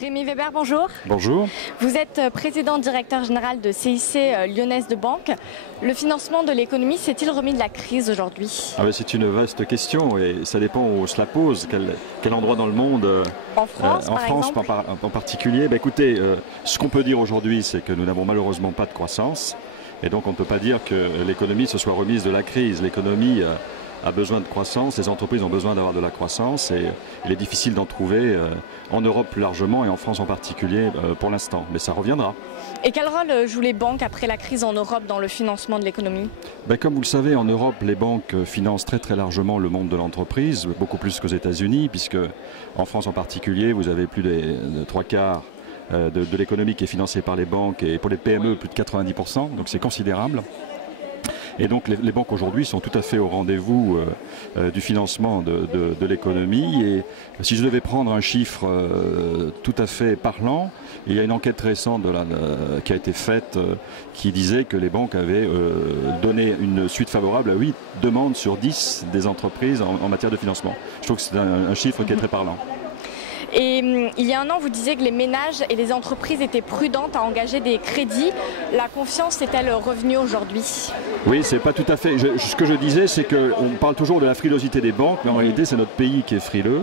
Rémi Weber, bonjour. Bonjour. Vous êtes président directeur général de CIC Lyonnaise de Banque. Le financement de l'économie s'est-il remis de la crise aujourd'hui? C'est une vaste question et ça dépend où on se la pose. Quel endroit dans le monde? En France, en par France exemple en particulier. Écoutez, ce qu'on peut dire aujourd'hui, c'est que nous n'avons malheureusement pas de croissance. Et donc on ne peut pas dire que l'économie se soit remise de la crise. L'économie a besoin de croissance, les entreprises ont besoin d'avoir de la croissance et il est difficile d'en trouver en Europe plus largement et en France en particulier pour l'instant. Mais ça reviendra. Et quel rôle jouent les banques après la crise en Europe dans le financement de l'économie? Comme vous le savez, en Europe, les banques financent très largement le monde de l'entreprise, beaucoup plus qu'aux États-Unis, puisque en France en particulier, vous avez plus de 3/4 de l'économie qui est financée par les banques et pour les PME, plus de 90%, donc c'est considérable. Et donc les banques aujourd'hui sont tout à fait au rendez-vous du financement de l'économie. Et si je devais prendre un chiffre tout à fait parlant, il y a une enquête récente qui a été faite qui disait que les banques avaient donné une suite favorable à 8 demandes sur 10 des entreprises en matière de financement. Je trouve que c'est un chiffre qui est très parlant. Et il y a un an, vous disiez que les ménages et les entreprises étaient prudentes à engager des crédits. La confiance est-elle revenue aujourd'hui? Oui, c'est pas tout à fait. Ce que je disais, c'est qu'on parle toujours de la frilosité des banques, mais en réalité, c'est notre pays qui est frileux.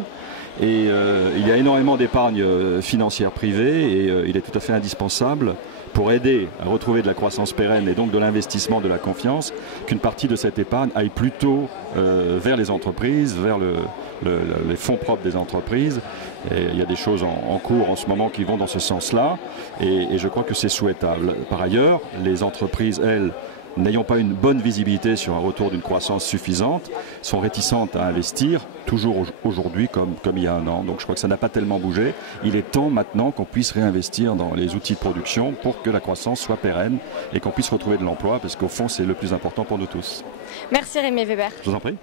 Et il y a énormément d'épargne financière privée et il est tout à fait indispensable pour aider à retrouver de la croissance pérenne et donc de l'investissement, de la confiance, qu'une partie de cette épargne aille plutôt vers les entreprises, vers les fonds propres des entreprises. Et il y a des choses en cours en ce moment qui vont dans ce sens-là et je crois que c'est souhaitable. Par ailleurs, les entreprises, elles, n'ayant pas une bonne visibilité sur un retour d'une croissance suffisante, sont réticentes à investir, toujours aujourd'hui comme il y a un an. Donc je crois que ça n'a pas tellement bougé. Il est temps maintenant qu'on puisse réinvestir dans les outils de production pour que la croissance soit pérenne et qu'on puisse retrouver de l'emploi, parce qu'au fond, c'est le plus important pour nous tous. Merci Rémi Weber. Je vous en prie.